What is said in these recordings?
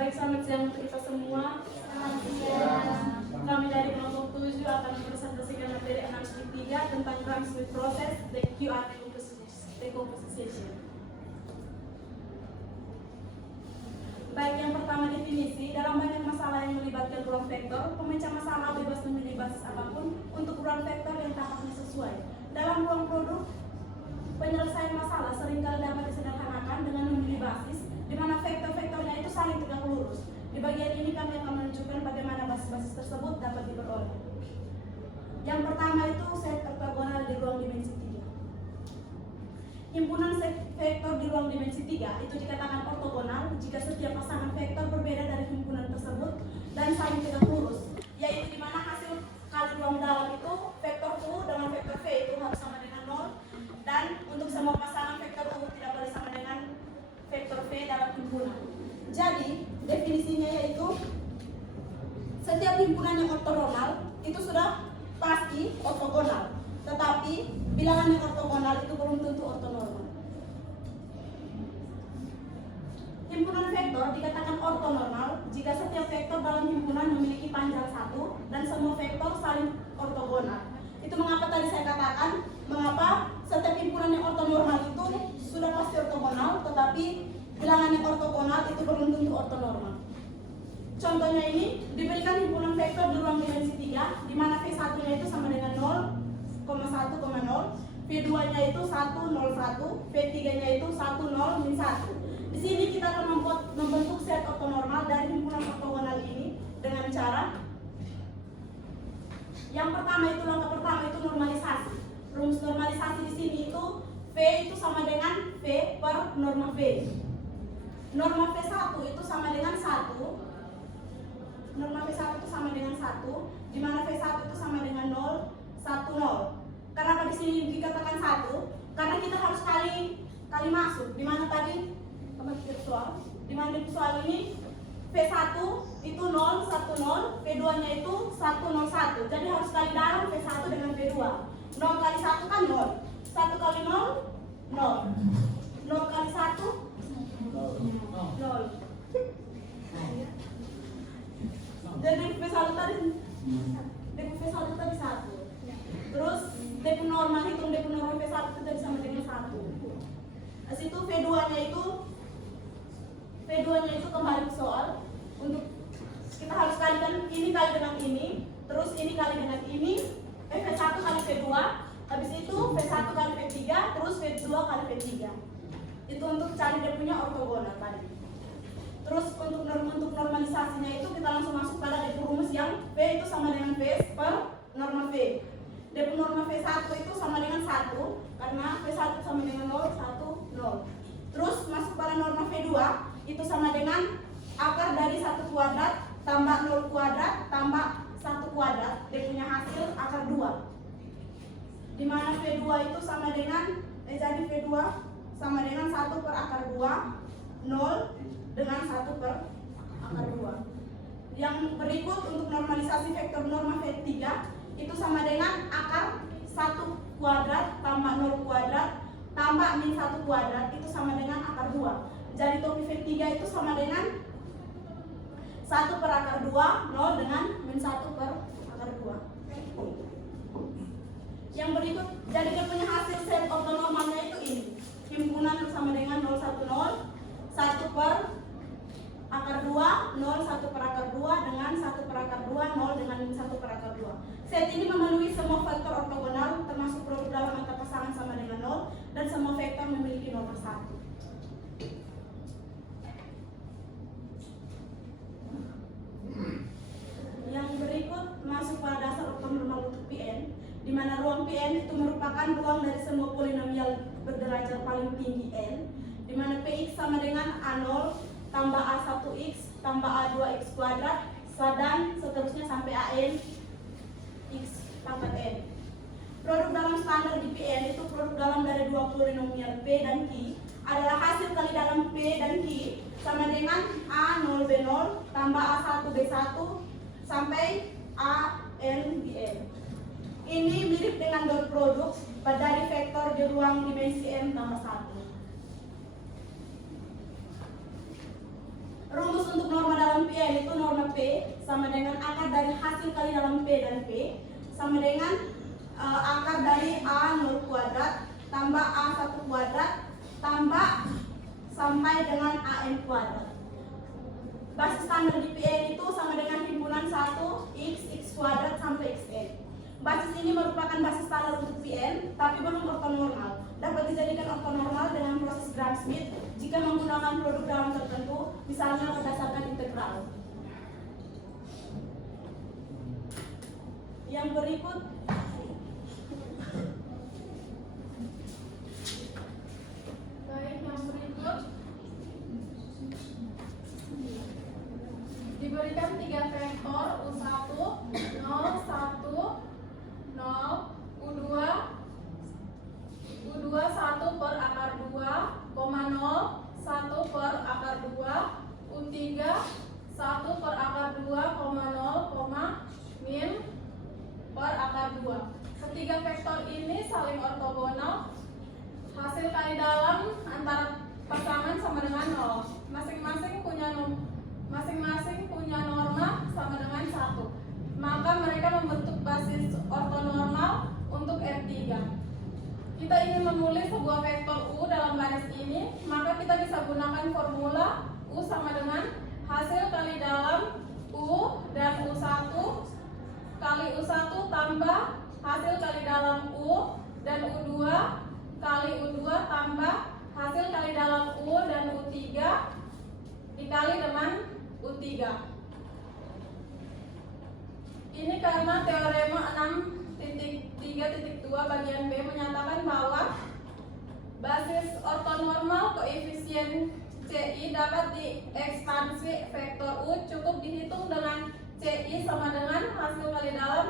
Baik, selamat siang untuk kita semua. Selamat siang. Kami dari kelompok 7 akan mempresentasikan materi 6.3 tentang transmit proses dan QR decomposition. Baik, yang pertama definisi. Dalam banyak masalah yang melibatkan ruang vektor, pemecah masalah bebas memilih basis apapun untuk ruang vektor yang tampaknya sesuai. Dalam ruang produk, penyelesaian masalah seringkali dapat disederhanakan dengan memilih basis di mana vektor-vektornya itu saling tegak lurus. Di bagian ini kami akan menunjukkan bagaimana basis-basis tersebut dapat diperoleh. Yang pertama itu set ortogonal di ruang dimensi 3. Himpunan set vektor di ruang dimensi 3 itu dikatakan ortogonal jika setiap pasangan vektor berbeda dari himpunan tersebut dan saling tegak lurus, yaitu di mana hasil kali ruang dalam itu vektor U dengan vektor V itu harus sama dengan 0, dan untuk semua pasangan vektor U tidak boleh sama dengan vektor V dalam himpunan. Jadi, definisinya yaitu setiap himpunan yang ortogonal itu sudah pasti ortogonal. Tetapi, bilangan yang ortogonal itu belum tentu ortonormal. Himpunan vektor dikatakan ortonormal jika setiap vektor dalam himpunan memiliki panjang 1 dan semua vektor saling ortogonal. Itu mengapa tadi saya katakan, mengapa setiap himpunan yang ortonormal itu sudah pasti ortogonal, tetapi bilangan yang ortogonal itu belum tentu ortonormal. Contohnya ini, diberikan himpunan vektor di ruang dimensi 3, di mana V1-nya itu sama dengan 0,1,0, V2-nya itu 1,0,1, V3-nya itu 1,0,1. Di sini kita akan membentuk set ortonormal dari himpunan ortogonal ini dengan cara yang pertama itu, langkah pertama itu normalisasi. Rumus normalisasi di sini itu V itu sama dengan V per norma V. Norma V1 itu sama dengan 1. Norma V1 itu sama dengan 1, di mana V1 itu sama dengan 0, 1, 0. Kenapa di sini dikatakan 1? Karena kita harus kali masuk. Di mana tadi soal? Di mana di soal ini V1 itu 0, 1, 0, V2-nya itu 1, 0, 1. Jadi harus kali dalam V1 dengan V2. 0 kali 1 kan 0. 1 kali 0, 0. 0 kali 1, 0. Jadi V1 tadi V1 1. Terus DP normal, hitung DP normal V1 itu tadi sama dengan 1. Di situ V2-nya itu kembali ke soal. Untuk kita harus kalikan ini kali dengan ini, terus ini kali dengan ini, V1 kali V2, habis itu V1 kali V3, terus V2 kali V3. Itu untuk cari dia punya ortogonal tadi. Terus untuk normalisasinya itu kita langsung masuk pada DP rumus yang V itu sama dengan V per norma V. DP norma V1 itu sama dengan 1, karena V1 sama dengan 0, 1, 0. Terus masuk pada norma V2 itu sama dengan akar dari 1 kuadrat tambah 0 kuadrat tambah 1 kuadrat. Dia punya hasil akar 2. Di mana V2 itu sama dengan jadi V2 sama dengan 1 per akar 2, 0 dengan 1 per akar 2. Yang berikut untuk normalisasi vektor norma V3 itu sama dengan akar 1 kuadrat tambah 0 kuadrat tambah min 1 kuadrat itu sama dengan akar 2. Jadi topi V3 itu sama dengan 1 per akar 2, 0 dengan min 1 per akar 2. Yang berikut, jadi dia punya hasil set ortonormalnya itu ini. Himpunan sama dengan 0, 1, 0, 1 per akar 2, 0, 1 per akar 2 dengan 1 per akar 2, 0 dengan min 1 per akar 2. Set ini memenuhi semua vektor ortogonal termasuk produk dalam angka pasangan sama dengan 0 dan semua vektor memiliki nomor 1. Yang berikut masuk pada dasar ortonormal untuk Pn, di mana ruang Pn itu merupakan ruang dari semua polinomial berderajat paling tinggi n, di mana Px sama dengan A0 tambah A1x tambah A2x kuadrat dan seterusnya sampai An x pangkat n. Produk dalam standar di Pn itu produk dalam dari dua polinomial P dan Q adalah hasil kali dalam P dan Q sama dengan A0B0 tambah A1B1 sampai ANBN. Ini mirip dengan dot produk dari vektor di ruang dimensi M tambah 1. Rumus untuk norma PN itu norma P sama dengan akar dari hasil kali dalam P dan P sama dengan akar dari A0 kuadrat tambah A1 kuadrat tambah sampai dengan AN kuadrat. Basis standar di PN itu sama dengan himpunan 1 X kuadrat sampai Xn. Basis ini merupakan basis standar untuk PN, tapi belum ortonormal. Dapat dijadikan ortonormal dengan proses Gram-Schmidt jika menggunakan produk dalam tertentu, misalnya berdasarkan integral. Yang berikut diberikan 3 vektor U1, 0, 1, 0, U2, 1 per akar 2, 0, 1 per akar 2, U3, 1 per akar 2, 0, min per akar 2. Ketiga vektor ini saling ortogonal. Hasil kali dalam antara pasangan sama dengan 0. Masing-masing punya norma sama dengan 1. Maka mereka membentuk basis ortonormal untuk R3. Kita ingin menulis sebuah vektor U dalam baris ini, maka kita bisa gunakan formula U sama dengan hasil kali dalam U dan U1 kali U1 tambah hasil kali dalam U dan U2 kali U2 tambah hasil kali dalam U dan U3 dikali dengan U3. Ini karena teorema 6.3.2 bagian B menyatakan bahwa basis ortonormal koefisien CI dapat diekspansi vektor U cukup dihitung dengan CI sama dengan hasil kali dalam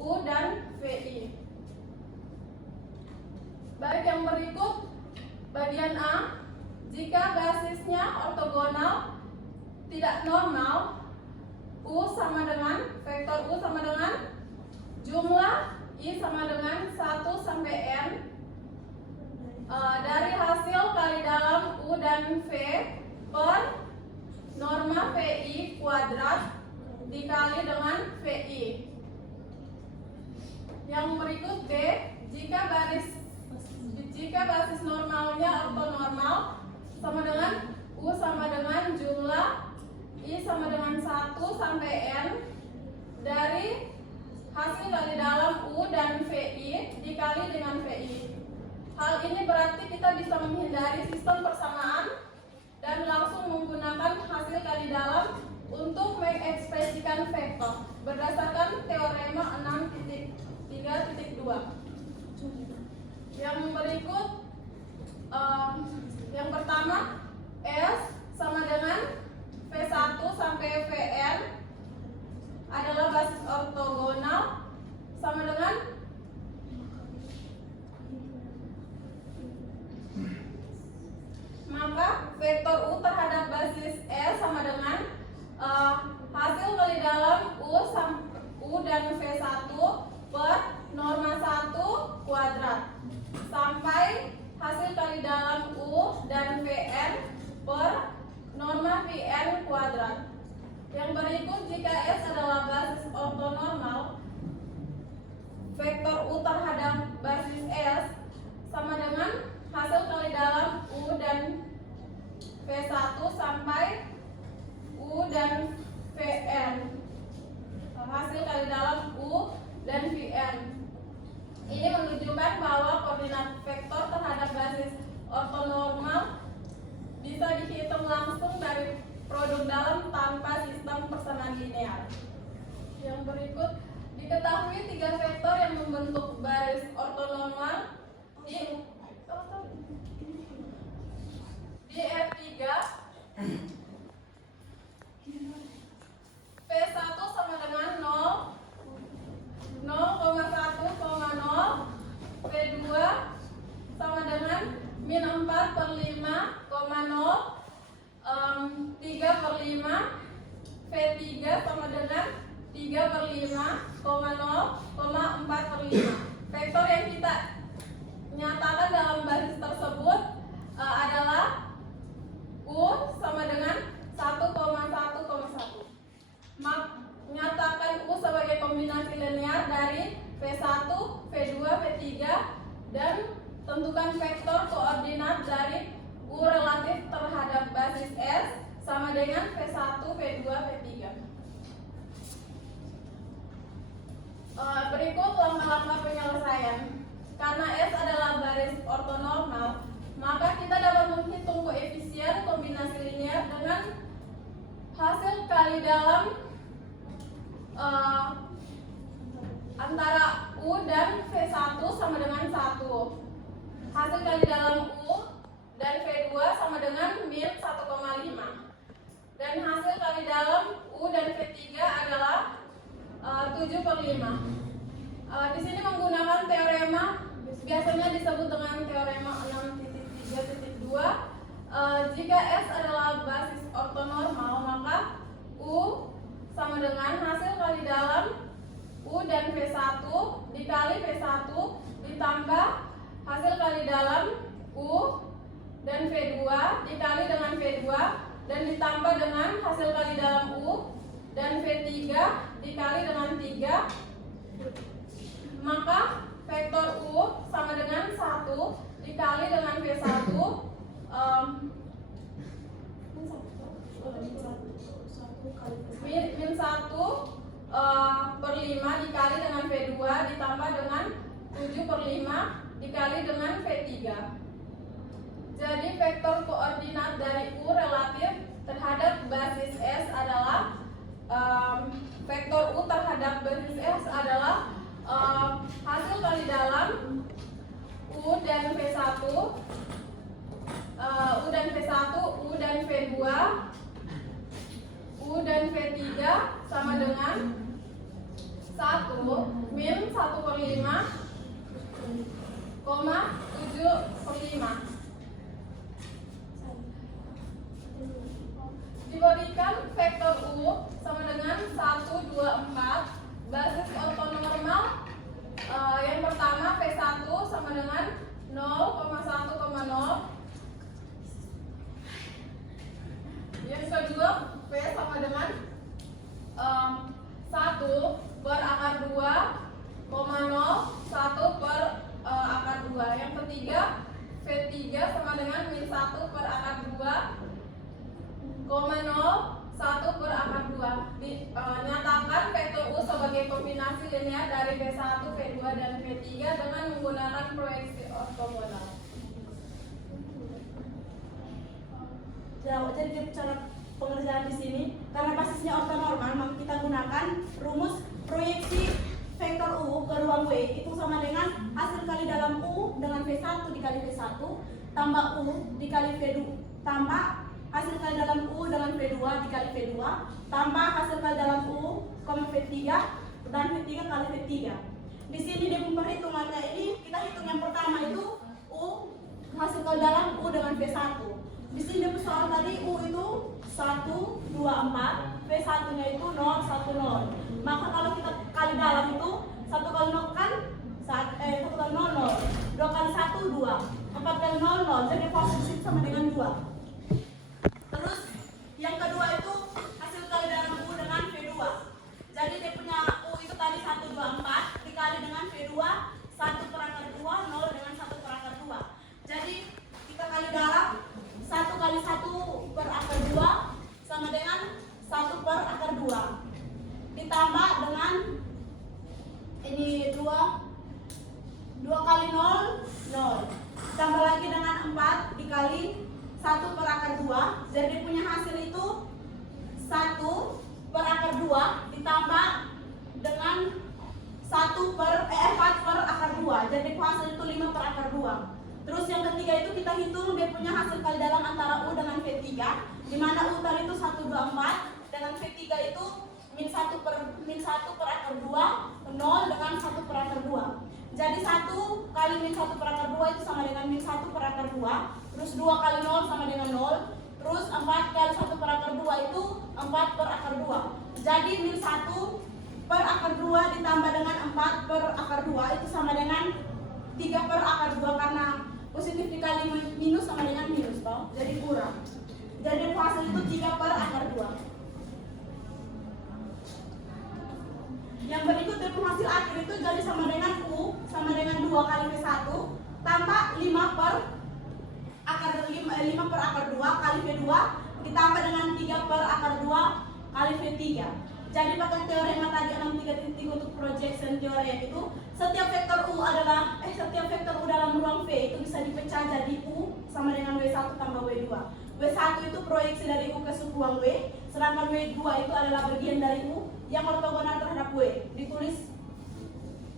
U dan VI. Baik, yang berikut bagian A, jika basisnya ortogonal tidak normal, U sama dengan vektor U sama dengan jumlah I sama dengan 1 sampai N dari hasil kali dalam U dan V per norma VI kuadrat dikali dengan VI. Yang berikut B, jika basis normalnya ortonormal sama dengan U sama dengan jumlah I sama dengan 1 sampai N dari hasil kali dalam U dan VI dikali dengan VI. Hal ini berarti kita bisa menghindari sistem persamaan dan langsung menggunakan hasil kali dalam untuk mengekspresikan vektor berdasarkan teorema 6.3.2. Yang berikut yang pertama, S sama dengan V1 sampai Vn adalah basis ortogonal sama dengan maka vektor U terhadap basis S sama dengan hasil kali dalam U dan V1 per norma 1 kuadrat sampai hasil kali dalam U dan Vn per norma Vn kuadrat. Yang berikut, jika S adalah basis ortonormal, vektor U terhadap basis S sama dengan hasil kali dalam U dan V1 sampai U dan Vn, hasil kali dalam U dan Vn. Ini menunjukkan bahwa koordinat vektor terhadap basis ortonormal bisa dihitung langsung dari produk dalam tanpa sistem persamaan linear. Yang berikut, diketahui 3 vektor yang membentuk baris ortonormal di R3. V1 sama dengan 0, 0,1,0, V2 sama dengan min 4 per 5, 0, 3 per 5, V3 sama dengan 3 per 5, 0, 4 per 5. Vektor yang kita nyatakan dalam basis tersebut adalah U sama dengan 1,1,1. S sama dengan V1, V2, V3. Berikut langkah-langkah penyelesaian. Karena S adalah baris ortonormal, maka kita dapat menghitung koefisien kombinasi linear dengan hasil kali dalam antara U dan V1 sama dengan 1. Hasil kali dalam U dan V2 sama dengan min 1,5. Dan hasil kali dalam U dan V3 adalah 7/5. Di sini menggunakan teorema biasanya disebut dengan teorema 6.3.2. Jika S adalah basis ortonormal, maka U sama dengan hasil kali dalam U dan V1 dikali V1 ditambah hasil kali dalam U dan V2 dikali dengan V2 dan ditambah dengan hasil kali dalam U dan V3 dikali dengan 3, maka vektor U sama dengan 1 dikali dengan V1 min 1/5 dikali dengan V2 ditambah dengan 7/5 dikali dengan V3. Jadi vektor koordinat dari U relatif terhadap basis S adalah vektor U terhadap basis S adalah hasil kali dalam U dan V1, U dan V1, U dan V2, U dan V3 sama dengan 1 min 1/5, 7/5. Diberikan vektor U sama dengan 1, 2, 4. Basis ortonormal yang pertama V1 sama dengan 0,1,0. Yang kedua V sama dengan 1 per akar 2, 1 per akar 2. Yang ketiga V3 sama dengan min 1 per akar 2, 1 per akar 2. Nyatakan vektor U sebagai kombinasi linear dari V1, V2, dan V3 dengan menggunakan proyeksi ortogonal. Jadi cara pengerjaan di sini, karena basisnya ortonormal, maka kita gunakan rumus proyeksi vektor U ke ruang W itu sama dengan hasil kali dalam U dengan V1 dikali V1 tambah U dikali V2 tambah hasil kali dalam U dengan V2 dikali V2 tambah hasil kali dalam U, V3 dan V3 kali V3. Di sini di perhitungannya ini kita hitung yang pertama itu U hasil kali dalam U dengan V1. Di sini persoalan tadi U itu 1, 2, 4, V1-nya itu 0, 1, 0. Maka kalau kita kali dalam itu 1 kali 0 kan 1 kali 0, 0. 2 kali 1, 2. 4 kali 0, 0. Jadi posisi sama dengan 2. Terus yang kedua itu hasil kali dalam U dengan V2. Jadi dia punya U itu tadi 1, 2, 4 dikali dengan V2 1 per akar 2, 0 dengan 1 per akar 2. Jadi kita kali dalam 1 kali 1 per akar 2 sama dengan 1 per akar 2 ditambah dengan ini 2 kali 0, 0 tambah lagi dengan 4 dikali 1 per akar 2. Jadi punya hasil itu 1 per akar 2 ditambah dengan 4 per akar 2. Jadi hasil itu 5 per akar 2. Terus yang ketiga itu kita hitung dia punya hasil kali dalam antara U dengan V3, di mana U tadi itu 1, 2, 4 dengan V3 itu min 1 per akar 2, 0 dengan 1 per akar 2. Jadi 1 kali min 1 per akar 2 itu sama dengan min 1 per akar 2. Terus 2 kali 0 sama dengan 0. Terus 4 kali 1 per akar 2 itu 4 per akar 2. Jadi min 1 per akar 2 ditambah dengan 4 per akar 2 itu sama dengan 3 per akar 2 karena positif dikali minus sama dengan minus toh, jadi kurang. Jadi hasil itu 3 per akar 2. Yang berikut dari hasil akhir itu jadi sama dengan U sama dengan 2 kali V1 tambah 5 per akar 2 kali V2 ditambah dengan 3 per akar 2 kali V3. Jadi pakai teorema tadi 63.3 untuk projection teorem itu, setiap vektor U dalam ruang V itu bisa dipecah jadi U sama dengan W1 tambah W2. W1 itu proyeksi dari U ke subruang W, sedangkan W2 itu adalah bagian dari U yang ortogonal terhadap W. Ditulis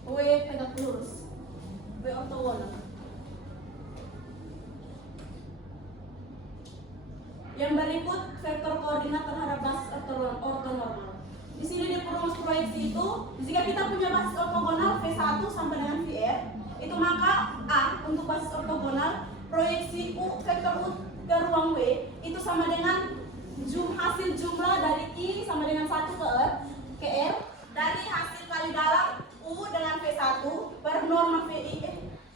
W tegak lurus, W ortogonal. Yang berikut vektor koordinat terhadap basis ortonormal. Di sini di rumus proyeksi itu, jika kita punya basis ortogonal V1 sampai dengan VR, itu maka A untuk basis ortogonal proyeksi U vektor U ke ruang W itu sama dengan hasil jumlah dari I sama dengan 1 ke R dari hasil kali dalam U dengan V1 per norma VI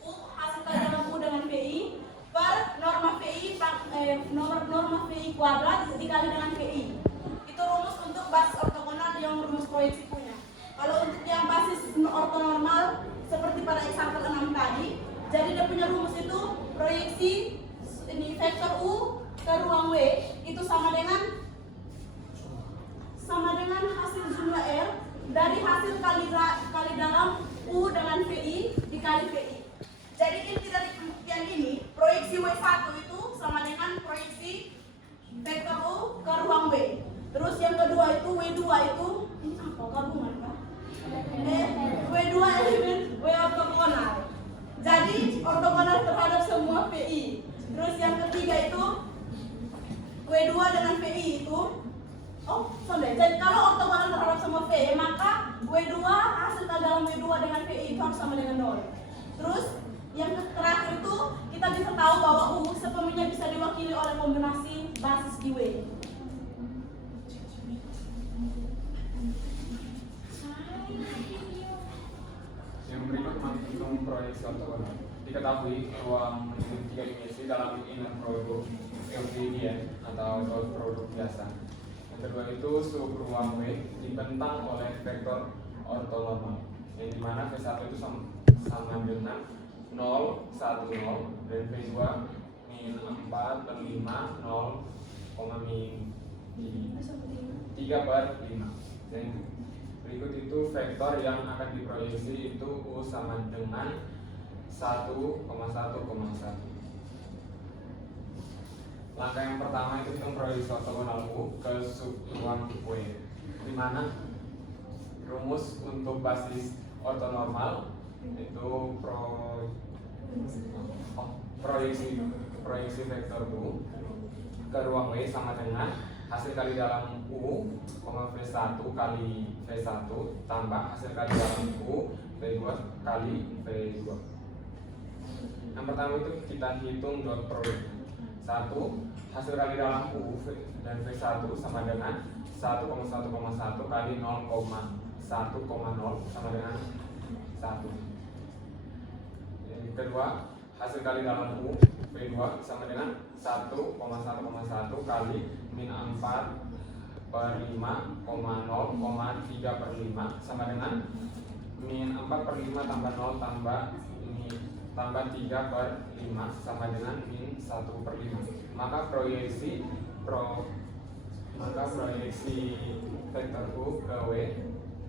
hasil kali dalam U dengan VI per norma VI kuadrat dikali dengan VI. Itu rumus untuk basis ortogonal yang rumus proyeksi punya. Kalau untuk yang basis ortonormal seperti pada example 6 tadi, jadi dia punya rumus itu proyeksi ini vektor U ke ruang W itu sama dengan hasil jumlah R dari hasil kali dalam U dengan VI dikali VI. Jadi inti dari pembuktian ini, proyeksi W1 itu sama dengan proyeksi vektor U ke ruang W. Terus yang kedua itu W2 itu ini apa gabungan Pak? W2 elemen W ortogonal. Jadi ortogonal terhadap semua VI. Terus yang ketiga itu W2 dengan VI itu jadi kalau ortogonal terhadap semua V, maka W2 hasil dalam W2 dengan VI itu harus sama dengan 0. Terus yang terakhir itu kita bisa tahu bahwa U sepenuhnya bisa diwakili oleh kombinasi basis di W. Yang berikut menghitung proyeksi ortogonal. Diketahui ruang tiga dimensi dalam inner product Euclidean atau produk biasa. Yang kedua itu subruang W dibentang oleh vektor ortonormal, yang dimana V1 itu sama dengan 0, 1, 0 dan V2 min 4 per 5, 0, min 3 per 5. Dan berikut itu vektor yang akan diproyeksi itu U sama dengan 1,1,1. Langkah yang pertama itu kita proyeksi ortogonal U ke subruang W, di mana rumus untuk basis ortonormal itu proyeksi vektor U ke ruang W sama dengan hasil kali dalam U, V1 kali V1 tambah hasil kali dalam U V2 kali V2. Yang pertama itu kita hitung dot produk. 1. Hasil kali dalam U dan V1 sama dengan 1,1,1 kali 0,1,0 sama dengan 1. Yang kedua, hasil kali dalam U V2 sama dengan 1,1,1 kali min 4 per 5, 0,3 per 5 sama dengan min 4 per 5 tambah 0 tambah 3 per 5 sama dengan min 1 per 5. Maka proyeksi vektor U ke W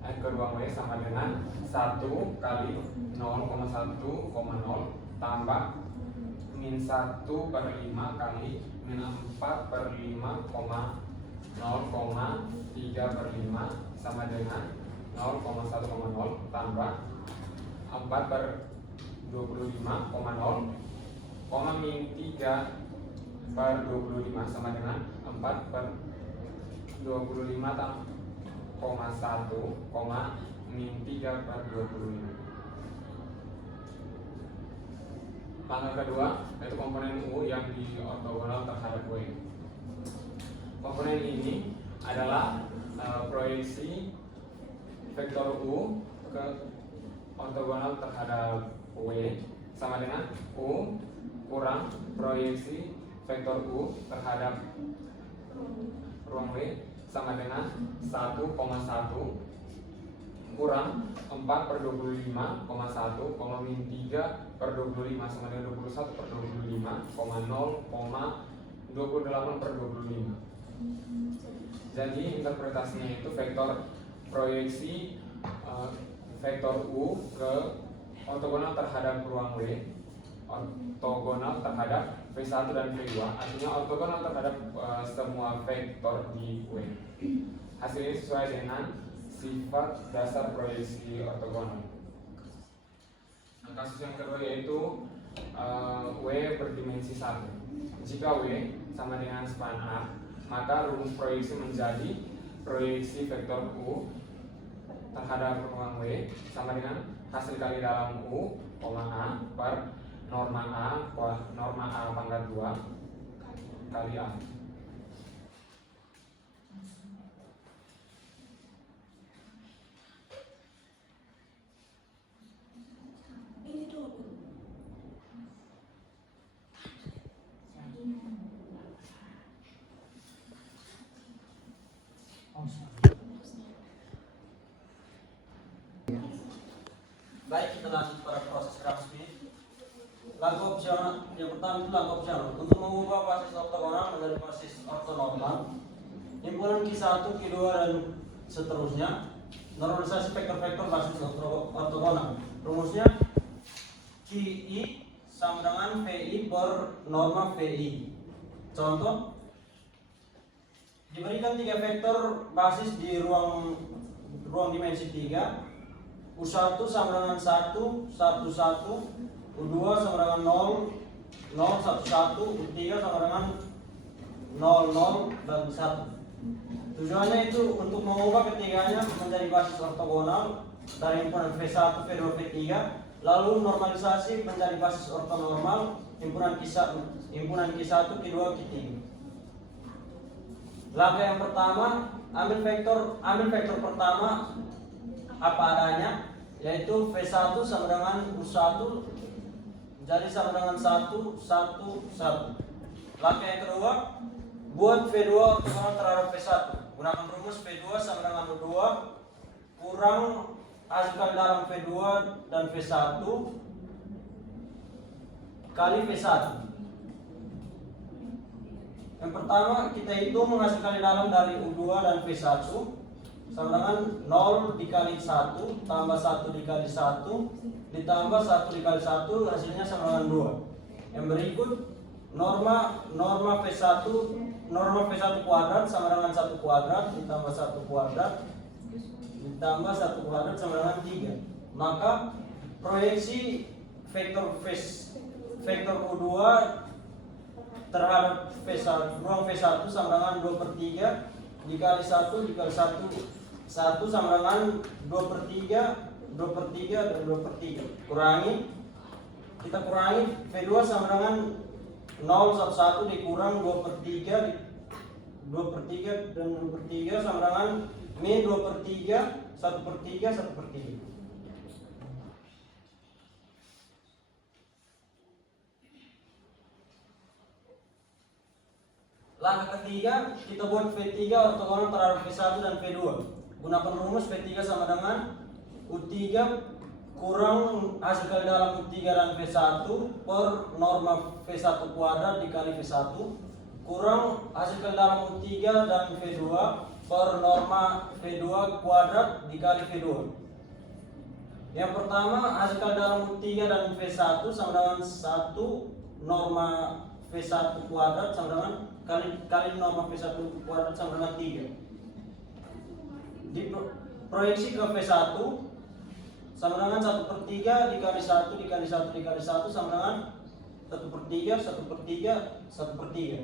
ke ruang W sama dengan 1 kali 0,1,0 tambah min 1 per 5 kali min 4 per 5, 0,3 per 5 sama dengan 0,1,0 tambah 4 per 25,0, min 3 per 25 sama dengan 4 per 25,1, min 3 per 25. Langkah kedua yaitu komponen U yang di ortogonal terhadap W. Komponen ini adalah proyeksi vektor U ke ortogonal terhadap W sama dengan U kurang proyeksi vektor U terhadap ruang W sama dengan 1,1 kurang 4 per 25,1, min 3 per 25 sama dengan 21 per 25, 0,28 per 25. Jadi interpretasinya itu vektor proyeksi vektor U ke ortogonal terhadap ruang W, ortogonal terhadap V1 dan V2, artinya ortogonal terhadap semua vektor di W. Hasil ini sesuai dengan sifat dasar proyeksi ortogonal. Nah, kasus yang kedua yaitu W berdimensi 1. Jika W sama dengan span A, maka rumus proyeksi menjadi proyeksi vektor U terhadap ruang W sama dengan hasil kali dalam U, A per norma A pangkat 2 kali A. Ini dulu. Baik, kita lanjut pada proses Ramsby. Lagu opsional yang pertama itu lagu opsional. Untuk mengubah basis ortogonal menjadi basis ortonormal, himpunan Q1, Q2 dan seterusnya. Normalisasi vektor-vektor basis ortogonal. Rumusnya QI sama dengan VI per norma VI. Contoh, diberikan 3 vektor basis di ruang dimensi 3. U1 sama dengan 1, 1, 1, U2 sama dengan 0, 0, 1, 1, U3 sama dengan 0, 0, dan 1. Tujuannya itu untuk mengubah ketiganya menjadi basis ortogonal dari himpunan V1, V2, V3, lalu normalisasi menjadi basis ortonormal himpunan Q1, Q2, Q3. Langkah yang pertama, ambil vektor pertama apa adanya, yaitu V1 sama dengan U1 jadi sama dengan 1, 1, 1. Langkah yang kedua, buat V2 ortogonal terhadap V1. Gunakan rumus V2 sama dengan U2 kurang hasil kali dalam V2 dan V1 kali V1. Yang pertama kita hitung hasil kali dalam dari U2 dan V1 sama dengan 0 dikali 1 tambah 1 dikali 1 ditambah 1 dikali 1 hasilnya sama dengan 2. Yang berikut norma V1 kuadrat sama dengan 1 kuadrat ditambah 1 kuadrat ditambah 1 kuadrat sama dengan 3. Maka proyeksi vektor U2 terhadap ruang V1 sama dengan 2/3 dikali 1 dikali 1 sama dengan 2/3 dan 2/3. Kita kurangi V2 sama dengan 0, 1, 1 dikurang 2/3 dan 2/3 sama dengan min 2/3, 1/3, 1/3. Langkah ketiga, kita buat V3 ortogonal terhadap V1 dan V2. Gunakan rumus V3 sama dengan U3 kurang hasil kali dalam U3 dan V1 per norma V1 kuadrat dikali V1 kurang hasil kali dalam U3 dan V2 per norma V2 kuadrat dikali V2. Yang pertama, hasil kali dalam U3 dan V1 sama dengan 1 norma V1 kuadrat sama dengan kali norma V1 kuadrat sama dengan 3. Diproyeksi ke V1 sama dengan 1/3 dikali 1 dikali 1 dikali 1 sama dengan 1/3, 1/3, 1/3.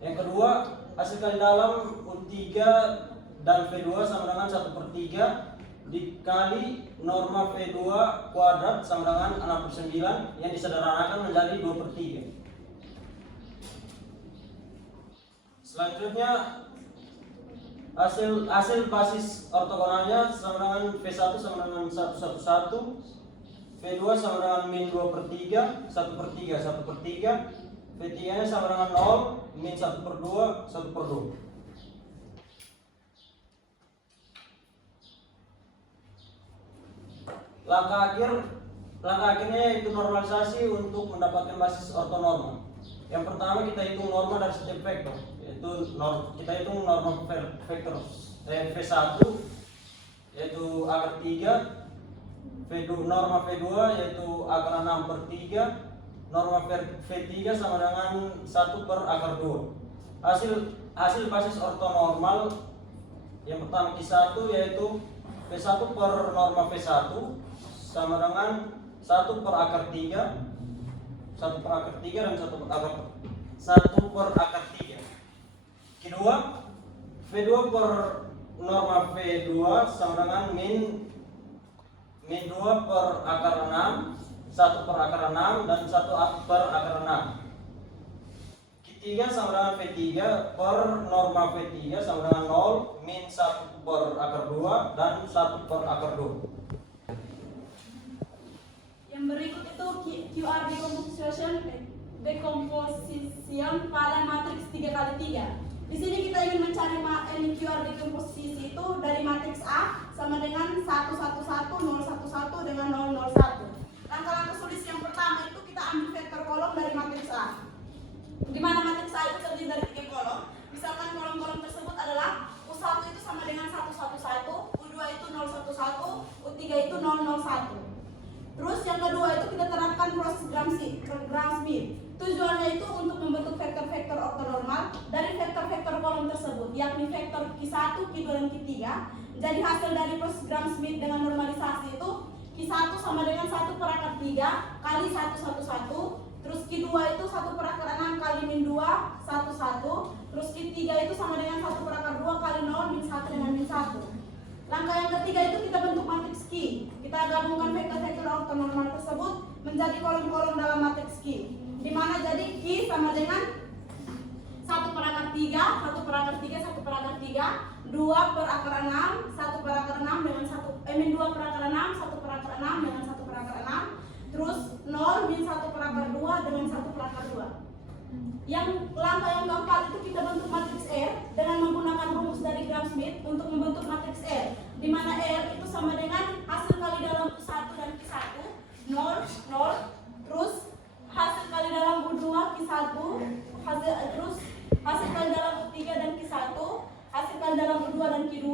Yang kedua, hasil kali dalam U3 dan V2 sama dengan 1/3 dikali norma V2 kuadrat sama dengan 69 yang disederhanakan menjadi 2/3. Selanjutnya hasil basis ortogonalnya sama dengan V1 sama dengan 1, 1, 1, V2 sama dengan min 2/3, 1/3, 1/3, V3 nya sama dengan 0, min 1/2, 1/2. Langkah akhirnya yaitu normalisasi untuk mendapatkan basis ortonormal. Yang pertama kita hitung norma dari setiap vektor, yaitu itu kita hitung norma vektor V1 yaitu akar 3, norma V2 yaitu akar 6/3, norma V3 sama dengan 1 per akar 2. Hasil basis ortonormal yang pertama Q1 yaitu V1 per norma V1 sama dengan 1 per akar 3, 1 per akar 3 dan 1 per akar 3. Kedua, V2 per norma V2 sama dengan min 2 per akar 6, 1 per akar 6 dan 1 per akar 6. Q3 sama dengan V3 per norma V3 sama dengan 0, min 1 per akar 2 dan 1 per akar 2. Yang berikut itu QR decomposition pada matriks 3x3. Di sini kita ingin mencari QR dekomposisi itu dari matriks A sama dengan 1, 1, 1, 0, 1, 1 dengan 0, 0, 1. Langkah-langkah sulis yang pertama itu kita ambil vektor kolom dari matriks A. Di mana matriks A itu terdiri dari 3 kolom. Misalkan kolom-kolom tersebut adalah U1 itu sama dengan 1, 1, 1, U2 itu 0, 1, 1, U3 itu 0, 0, 1. Terus yang kedua itu kita terapkan proses Gram-Schmidt. Tujuannya itu untuk membentuk vektor-vektor ortonormal dari vektor-vektor kolom tersebut, yakni vektor Q1, Q2, dan Q3. Jadi hasil dari proses Gram-Schmidt dengan normalisasi itu Q1 sama dengan 1 per akar 3 kali 1, 1, 1. Terus Q2 itu 1 per akar 6 kali min 2, 1, 1. Terus Q3 itu sama dengan 1 per akar 2 kali 0, min 1 dengan min 1. Langkah yang ketiga itu kita bentuk matriks Q. Kita gabungkan vektor-vektor ortonormal tersebut menjadi kolom-kolom dalam matriks Q. Di mana jadi Q sama dengan 1 per akar 3, 1 per akar 3, 1 per akar 3, 2 per akar 6, 1 per akar 6 dengan 1, min 2 per akar 6, 1 per akar 6 dengan 1 per akar 6. Terus 0 min 1 per akar 2 dengan 1 per akar 2. Yang langkah yang keempat itu kita bentuk matriks R dengan menggunakan rumus dari Gram-Schmidt untuk membentuk matriks R, di mana R itu sama dengan hasil kali dalam U1 dan Q1 0, 0, terus hasil kali dalam U2 Q1, terus hasil kali dalam U3 dan Q1, hasil kali dalam U2 dan Q2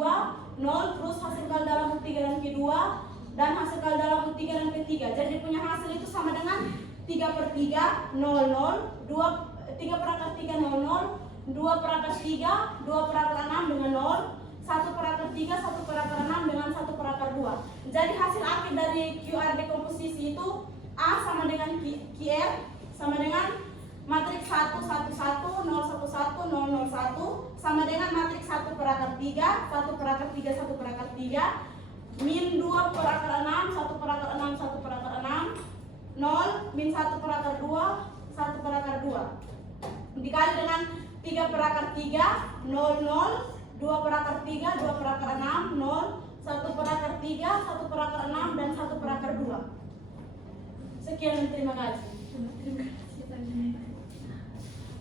0, terus hasil kali dalam U3 dan Q2 dan hasil kali dalam U3 dan Q3. Jadi punya hasil itu sama dengan 3 per 3 0, 0, 3 per akar 3 0, 0, 2 per akar 3, 2 per akar 6 dengan 0, 1 per akar 3, 1 per akar 6 dengan 1 per akar 2. Jadi hasil akhir dari QR dekomposisi itu A sama dengan QR sama dengan matriks 1, 1, 1, 0, 1, 1, 0, 0, 1 sama dengan matriks 1 per akar 3, 1 per akar 3, 1 per akar 3, min 2 per akar 6, 1 per akar 6, 1 per akar 6, 0, min 1 per akar 2, 1 per akar 2 dikali dengan 3 per akar 3, 0, 0, 2 per akar 3, 2 per akar 6, 0, 1 per akar 3, 1 per akar 6, dan 1 per akar 2. Sekian dan terima kasih.